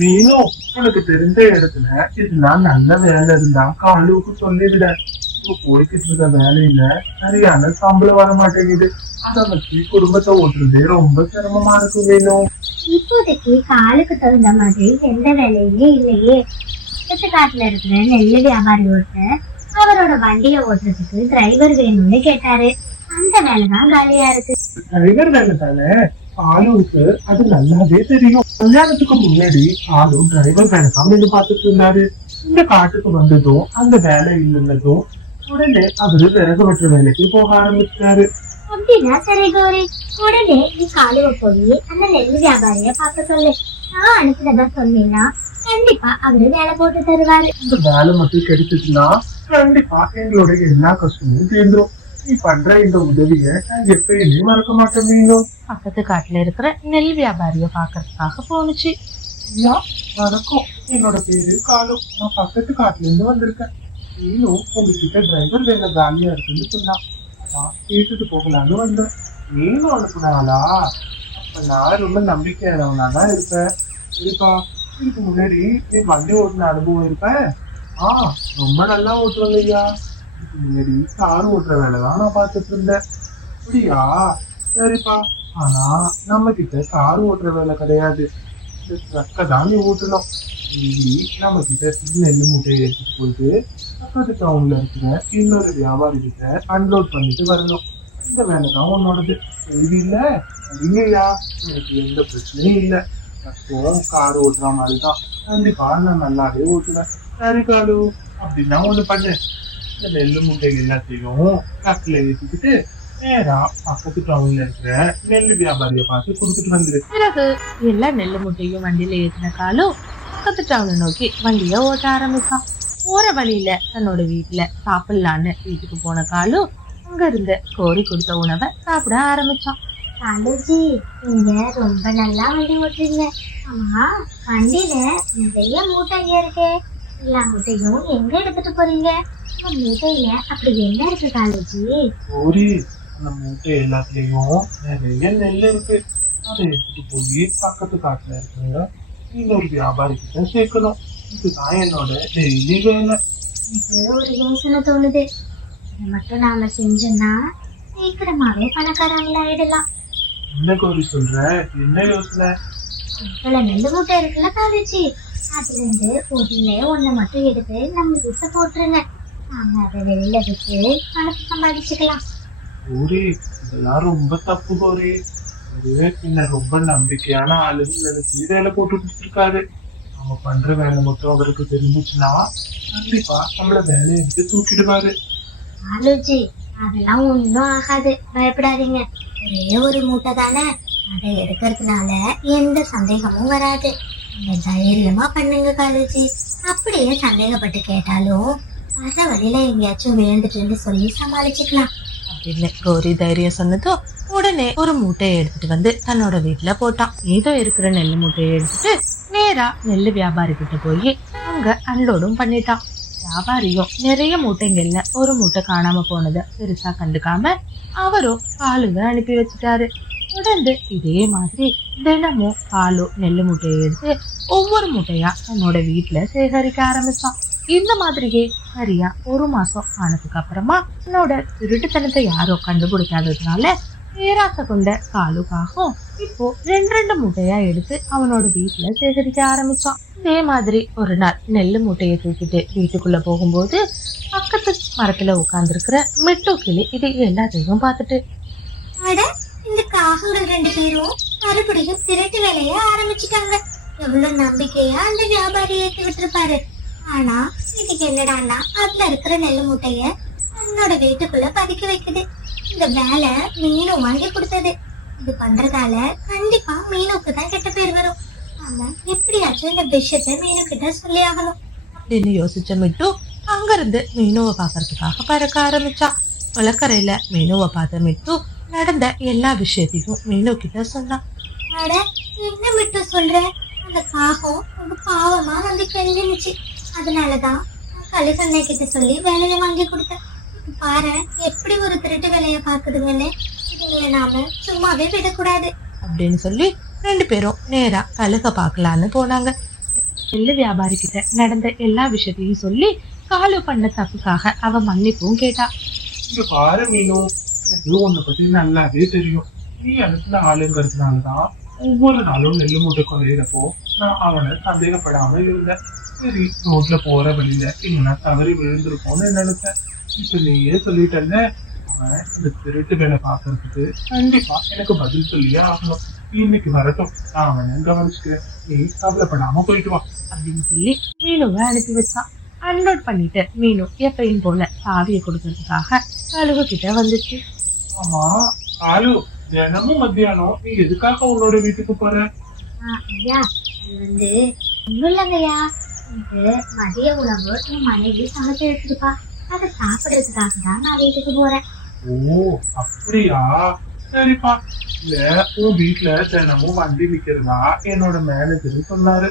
நீனும் உனக்கு தெரிஞ்ச இடத்துல இதெல்லாம் நல்ல வேலை இருந்தா காலுக்கு சொல்லிவிட. இப்ப போய்கிட்டு இருக்க வேலையில சரியான சம்பளம் வர மாட்டேங்குது. அதை வச்சு குடும்பத்தை ஓட்டுறதே ரொம்ப சிரமமா இருக்கு வேணும். இப்போதைக்கு காலுக்கு தகுந்த மாதிரி எந்த வேலையுமே இல்லையே. பக்கத்து காட்டுல இருக்கிற நெல்லு வியாபாரி ஒருத்தர் அவரோட வண்டியை ஓட்டுறதுக்கு டிரைவர் வேணும்னு கேட்டாரு. அந்த வேலைதான் காலியா இருக்கு. டிரைவர் வேலை தானே, ஆளுக்கு அது நல்லாவே தெரியும். கல்யாணத்துக்கு முன்னாடி ஆளு டிரைவர் வேலை தான் வேலை பார்த்துட்டு இருந்தாரு. இந்த காட்டுக்கு வந்ததும் அந்த வேலை இல்லைன்னதும் உடனே அவரு விறகு வெட்டுற வேலைக்கு போக ஆரம்பிச்சாரு. அப்படின்னா சரி கௌரி, உடனே நீ காலுவ போய் அந்த நெல் வியாபாரிய பார்க்க சொல்லு. நான் அனுப்புறதா சொன்னீங்கன்னா கண்டிப்பா அவரு வேலை போட்டு தருவாரு. இந்த வேலை மட்டும் கிடைச்சிச்சுன்னா கண்டிப்பா எங்களோட எல்லா கஷ்டமும் தீர்ந்துரும். நீ பண்ற இந்த உதவிய நான் எப்பயுமே மறக்க மாட்டேன் மீனும். பக்கத்து காட்டுல இருக்கிற நெல் வியாபாரிய பாக்குறதுக்காக போனுச்சு. ஐயா வணக்கம், என்னோட பேரு காலு. நான் பக்கத்து காட்டுல இருந்து வந்திருக்கேன். நீனும் உங்ககிட்ட டிரைவர் வேலை காலியா இருக்குன்னு சொன்னா நான் கேட்டுட்டு போகலான்னு வந்தேன். நீனும் அனுப்புனாளா? அப்ப நான் ரொம்ப நம்பிக்கையானவனா தான் இருப்பேன். சரிப்பா, இதுக்கு முன்னாடி நீ வண்டி ஓட்டுன அனுபவம் இருப்பேன். ரொம்ப நல்லா ஓட்டுவாங்க ஐயா. இதுக்கு முன்னாடி கார் ஓட்டுற வேலை தான் நான் பார்த்துட்டு இருந்தேன். அப்படியா? சரிப்பா, ஆனா நம்ம கிட்ட கார் ஓட்டுற வேலை கிடையாது. ட்ரக்கை தான் நீ ஓட்டணும். டெய்லி நம்ம கிட்ட நெல் மூட்டையை எடுத்துட்டு போயிட்டு பக்கத்து டவுன்ல இருக்கிற இன்னொரு வியாபாரி கிட்ட அன்லோட் பண்ணிட்டு வரணும். இந்த வேலை தான் உன்னோடது. சரி இல்ல? இல்லையா, எனக்கு எந்த பிரச்சனையும் இல்லை. எப்பவும் கார் ஓட்டுற மாதிரிதான். கண்டிப்பா நான் நல்லாவே ஓட்டுவேன். சரி காலு, அப்படின்னா ஒண்ணு பண்ணு. இந்த நெல் மூட்டை எல்லாத்தையும் ட்ரக்ல ஏற்றிக்கிட்டு நேரா பக்கத்து டவுன்ல இருக்கிற நெல் வியாபாரிய பார்த்து கொடுத்துட்டு வந்துரு. பிறகு எல்லா நெல்லு மூட்டையும் வண்டியில ஏத்தின காலும் பக்கத்து டவுனை நோக்கி வண்டிய ஓட்ட ஆரம்பிச்சான். போற வழியில தன்னோட வீட்டுல சாப்பிடலான்னு வீட்டுக்கு போன காலும் அங்க இருந்த கோரி கொடுத்த உணவை சாப்பிட ஆரம்பிச்சான். காலுஜி, நீங்க ரொம்ப நல்லா வண்டி ஓட்டுறீங்க. ஆமா, வண்டியில நிறைய மூட்டைங்க இருக்கு. எல்லா மூட்டையும் எங்க எடுத்துட்டு போறீங்க? மூட்டையில அப்படி என்ன இருக்கு காலுஜி? கோரி, அந்த மூட்டை எல்லாத்துலயும் நிறைய நெல் இருக்கு. அதை எடுத்துட்டு போய் பக்கத்து காட்டுல இருக்கிற இன்னொரு வியாபாரி கிட்ட சேர்க்கணும். இதுதான் என்னோட டெய்லி வேலை. எனக்கு ஒரு யோசனை தோணுது. இதை மட்டும் நாம செஞ்சோம்னா சீக்கிரமாவே பணக்காரங்களா ஆயிடலாம். என்ன கோரி சொல்ற? என்ன யோசனை? சில நெல் மூட்டை இருக்குல்ல காலேஜி, அதுல இருந்து ஒண்ணு மட்டும் எடுத்து நம்ம வீட்டுல போட்டுருங்க. நாம அதை வெளியில விட்டு பணத்தை சம்பாதிச்சுக்கலாம். கோரி, இதெல்லாம் ரொம்ப தப்பு கோரி. என்ன ரொம்ப நம்பிக்கையான ஆளுன்னு நினைச்சு வேலை போட்டு கொடுத்துருக்காரு. நம்ம பண்ற வேலை மட்டும் அவருக்கு தெரிஞ்சுச்சுன்னா கண்டிப்பா நம்மள வேலையை எடுத்து தூக்கிடுவாரு. காலேஜி, அதெல்லாம் ஒண்ணும் ஆகாது, பயப்படாதீங்க. ஒரே ஒரு மூட்டை தானே, அதை எடுக்கிறதுனால எந்த சந்தேகமும் வராது. நீங்க தைரியமா பண்ணுங்க காலேஜி. அப்படியே சந்தேகப்பட்டு கேட்டாலும் வர வழியில எங்கேயாச்சும் விழுந்துட்டுன்னு சொல்லி சமாளிச்சுக்கலாம் அப்படின்னு கௌரி தைரியம் சொன்னதோ உடனே ஒரு மூட்டையை எடுத்துட்டு வந்து தன்னோட வீட்டுல போட்டான். ஏதோ இருக்கிற நெல்லு மூட்டையை எடுத்துட்டு நேரா நெல்லு வியாபாரி கிட்ட போய் அங்க அன்லோடும் பண்ணிட்டான். வியாபாரியும் நிறைய மூட்டைங்கள்ல ஒரு மூட்டை காணாம போனதை பெருசா கண்டுக்காம அவரும் பாலுங்க அனுப்பி வச்சுட்டாரு. தொடர்ந்து இதே மாதிரி தினமும் பாலு நெல்லு மூட்டையை எடுத்து ஒவ்வொரு மூட்டையா தன்னோட வீட்டுல சேகரிக்க ஆரம்பிச்சான். இந்த மாதிரியே சரியா ஒரு மாசம் ஆனதுக்கு அப்புறமா தன்னோட திருட்டுத்தனத்தை யாரோ கண்டுபிடிக்காததுனால பேராசை கொண்ட காலுக்காகவும் இப்போ ரெண்டு மூட்டையா எடுத்து அவனோட வீட்டுல சேகரிக்க ஆரம்பிச்சான். இதே மாதிரி ஒரு நாள் நெல்லு மூட்டையை தூக்கிட்டு வீட்டுக்குள்ள போகும்போது பக்கத்து மரத்துல உட்கார்ந்துருக்கிற மிட்டு கிளி இது எல்லாத்தையும் பார்த்துட்டு, இந்த காகங்கள் ரெண்டு பேரும் மறுபடியும் திருட்டு வேலைய ஆரம்பிச்சுட்டாங்க. எவ்வளவு நம்பிக்கையா அந்த வியாபாரி ஏற்றி விட்டுருப்பாரு. ஆனா இதுக்கு என்னடான்னா அதுல இருக்கிற நெல்லு மூட்டைய தன்னோட வீட்டுக்குள்ள பதுக்கி வைக்குது. இந்த வேலை மீனு வாங்கி கொடுத்தது. இது பண்றதால கண்டிப்பா மீனுக்கு தான் கெட்ட பேர் வரும். ஆனா எப்படியாச்சும் இந்த விஷயத்த மீனு கிட்ட சொல்லி ஆகணும் அப்படின்னு யோசிச்ச மிட்டு அங்க இருந்து மீனுவை பாக்குறதுக்காக பறக்க ஆரம்பிச்சா. குளக்கரையில மீனுவை பார்த்த மிட்டு நடந்த எல்லா விஷயத்தையும் மீனு கிட்ட சொன்னான். அட, என்ன மிட்டு சொல்ற? அந்த காகம் ரொம்ப பாவமா வந்து கெஞ்சினுச்சு. அதனாலதான் கலிசண்ணை கிட்ட சொல்லி வேலையை வாங்கி கொடுத்தேன். பாரு எப்படி ஒரு திருட்டு வேலையை பாக்குதுங்கன்னு. இதுங்களை நாம சும்மாவே விடக்கூடாது அப்படின்னு சொல்லி ரெண்டு பேரும் நேரா கழுக பாக்கலான்னு போனாங்க. நெல்லு வியாபாரி கிட்ட நடந்த எல்லா விஷயத்தையும் சொல்லி காலு பண்ண தப்புக்காக அவ மன்னிப்பும் கேட்டா. இங்க பாரு மீனு, எனக்கு உன்னை பத்தி நல்லாவே தெரியும். நீ அனுப்பின ஆளுங்கிறதுனாலதான் ஒவ்வொரு நாளும் நெல்லு மூட்டை குறையிறப்போ நான் அவனை சந்தேகப்படாம இருந்தேன். சரி, ரோட்ல போற வழியில எங்கன்னா தவறி விழுந்திருக்கோம்னு நினைச்சேன். இப்ப நீயே சொல்லிட்டல்ல, அவன் இந்த திருட்டு வேலை பாக்குறதுக்கு கண்டிப்பா எனக்கு பதில் சொல்லியே ஆகணும். இன்னைக்கு வரட்டும், நான் அவனை கவனிச்சுக்கிறேன். நீ கவலைப்படாம போயிட்டு வா அப்படின்னு சொல்லி மீனுவை அனுப்பி வச்சான். அன்லோட் பண்ணிட்டு மீனு எப்பயும் போல சாவியை கொடுக்கறதுக்காக காலுவ கிட்ட வந்துச்சு. ஆமா ஆலு, தினமும் மத்தியானம் நீ எதுக்காக உன்னோட வீட்டுக்கு போற? ஐயா, அது ஒண்ணும் இல்லைங்கய்யா. எனக்கு மதிய உணவு என் மனைவி சமைச்சு எடுத்துருப்பா. அதை சாப்பிடுறதுக்காக தான் நான் வீட்டுக்கு போறேன். ஓ அப்படியா, சரிப்பா. இல்ல, உன் வீட்டுல தினமும் வண்டி விக்கிறதா என்னோட மேனேஜர் சொன்னாரு.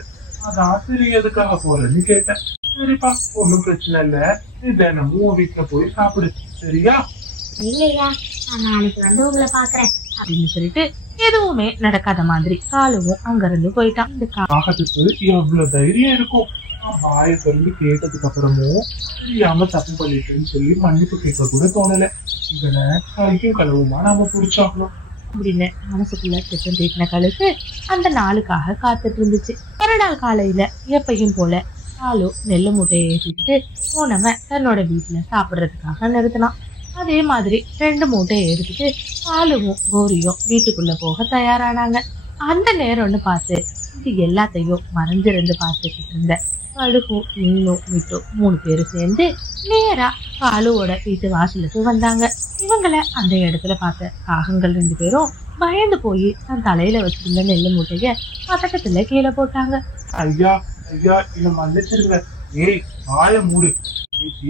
அதான் சரி எதுக்காக போறேன்னு கேட்டேன். சரிப்பா, ஒண்ணும் பிரச்சனை இல்ல, நீ தினமும் உன் வீட்டுல போய் சாப்பிடு, சரியா? இல்லையா, நான் நாளைக்கு வந்து உங்களை பாக்குறேன் அப்படின்னு சொல்லிட்டு எதுவுமே நடக்காத மாதிரி காலுவும் அங்கிருந்து போயிட்டான். இந்த ஆகத்துக்கு எவ்வளவு தைரியம் இருக்கும். நான் வாயை திறந்து கேட்டதுக்கு அப்புறமும் தெரியாம தப்பு பண்ணிட்டேன்னு சொல்லி மன்னிப்பு கேட்க கூட தோணல. இவனை கையும் களவுமா நாம புடிச்சாகணும் அப்படின்னு மனசுக்குள்ள திட்டம் தீட்டின கழுகு அந்த நாளுக்காக காத்துட்டு இருந்துச்சு. மறுநாள் காலையில எப்பயும் போல காலு நெல்லு மூட்டையை ஏற்றிட்டு போனவன் தன்னோட வீட்டுல சாப்பிடுறதுக்காக நிறுத்தினான். அதே மாதிரி 2 மூட்டையை எடுத்துட்டு காலுவும் கோரியும் வீட்டுக்குள்ள போக தயாரானாங்க. அந்த நேரம்னு பார்த்து இது எல்லாத்தையும் மறைஞ்சிருந்து பார்த்துக்கிட்டு இருந்த கழுகும் மீனும் மிட்டும் 3 பேரும் சேர்ந்து நேரா காலுவோட வீட்டு வாசலுக்கு வந்தாங்க. இவங்களை அந்த இடத்துல பார்த்த காகங்கள் 2 பேரும் பயந்து போய் தன் தலையில வச்சிருந்த நெல்லு மூட்டைய பதக்கத்துல கீழே போட்டாங்க. ஐயா ஐயா, இதை மன்னிச்சிருங்க. ஏய், வாய மூடு.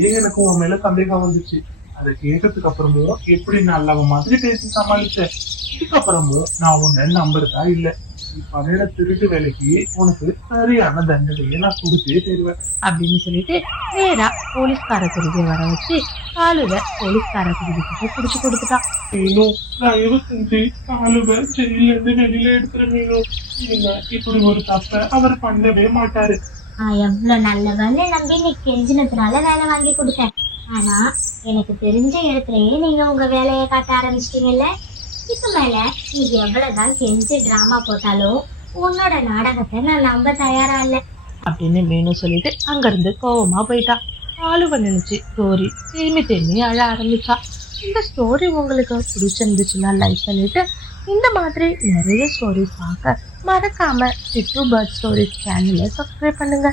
ஏன் எனக்கு உன் மேல சந்தேகம் வந்துச்சு. அதை கேட்டதுக்கு அப்புறமும் எப்படி நல்லவ மாதிரி பேசி சமாளிச்சேன். இதுக்கப்புறமும் நான் உன்னை நம்புறதா இல்ல. நீ பண்ணையில திருட்டு வேலைக்கு உனக்கு சரியான தண்டனையை நான் கொடுத்தே தருவேன் அப்படின்னு சொல்லிட்டு நேரா போலீஸ்கார குருவியை வர வச்சு காலுவை போலீஸ்கார குருவி கிட்ட புடிச்சு கொடுத்துட்டான். மீனும், தயவு செஞ்சு காலுவை ஜெயில இருந்து வெளியில எடுத்துற மீனும். இல்ல, இப்படி ஒரு தப்ப அவர் பண்ணவே மாட்டாரு. நான் எவ்வளவு நல்லவன்னு நம்பி நீ கெஞ்சினதுனால வேலை வாங்கி கொடுத்தேன். ஆனா எனக்கு தெரிஞ்ச இடத்துலயே நீங்க உங்க வேலையை காட்ட ஆரம்பிச்சிட்டீங்கல்ல. இதுக்கு மேல நீ எவ்வளவுதான் கெஞ்சி டிராமா போட்டாலும் உன்னோட நாடகத்தை நான் நம்ப தயாரா இல்ல அப்படின்னு மீனு சொல்லிட்டு அங்கிருந்து கோவமா போயிட்டான். காலுவை நினைச்சு கோரி தேமி தேமி அழ ஆரம்பிச்சா. இந்த ஸ்டோரி உங்களுக்கு பிடிச்சிருந்துச்சுன்னா லைக் பண்ணிட்டு இந்த மாதிரி நிறைய ஸ்டோரிஸ் பார்க்க மறக்காம சிட்டு பேர்ட் ஸ்டோரிஸ் சேனலை சப்ஸ்கிரைப் பண்ணுங்க.